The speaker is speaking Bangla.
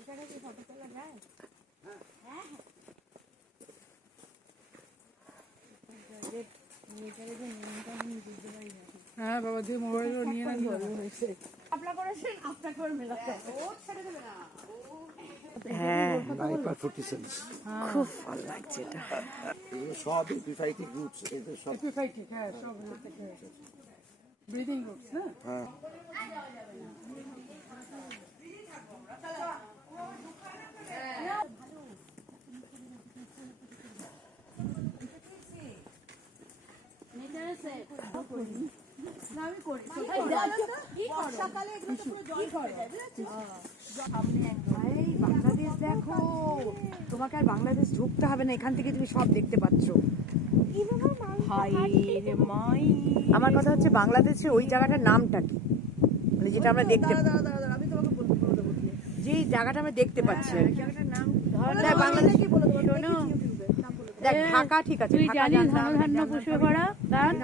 এখানে কি ফটো তোলা যায়? হ্যাঁ হ্যাঁ বাবা, দিয়ে মোবাইলও নিয়ে না হয়েছে। আপনার করেছেন, আপনার করে মেলাতে ও ছেড়ে দেবে না। হ্যাঁ, Viper 47 খুব ভালো লাগছে এটা। এগুলো সব এপিফাইটিক রুটস, এদের সব এপিফাইটিক, হ্যাঁ সব ব্রিদিং রুটস না। হ্যাঁ বাংলাদেশ দেখো, তোমাকে আর বাংলাদেশ ঢুকতে হবে না, এখান থেকে তুমি সব দেখতে পাচ্ছ। আমার কথা হচ্ছে বাংলাদেশের ওই জায়গাটার নামটা কি, মানে যেটা আমরা দেখতে, যে জায়গাটা আমরা দেখতে পাচ্ছি আর কি। দেখ বাংলাদেশ, দেখ ঢাকা ঠিক আছে, তুই জানিস ধনধান্য পুষ্পে ভরা গান?